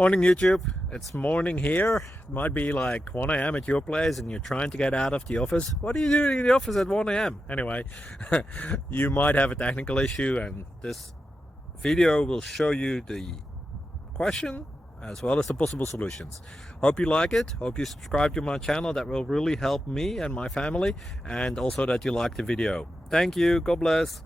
Morning YouTube, it's morning here. It might be like 1 a.m. at your place and you're trying to get out of the office. What are you doing in the office at 1 a.m.? Anyway, you might have a technical issue and this video will show you the question as well as the possible solutions. Hope you like it, hope you subscribe to my channel. That will really help me and my family, and also that you like the video. Thank you, God bless.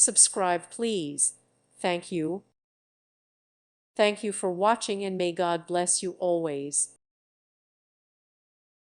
Subscribe, please. Thank you. Thank you for watching, and may God bless you always.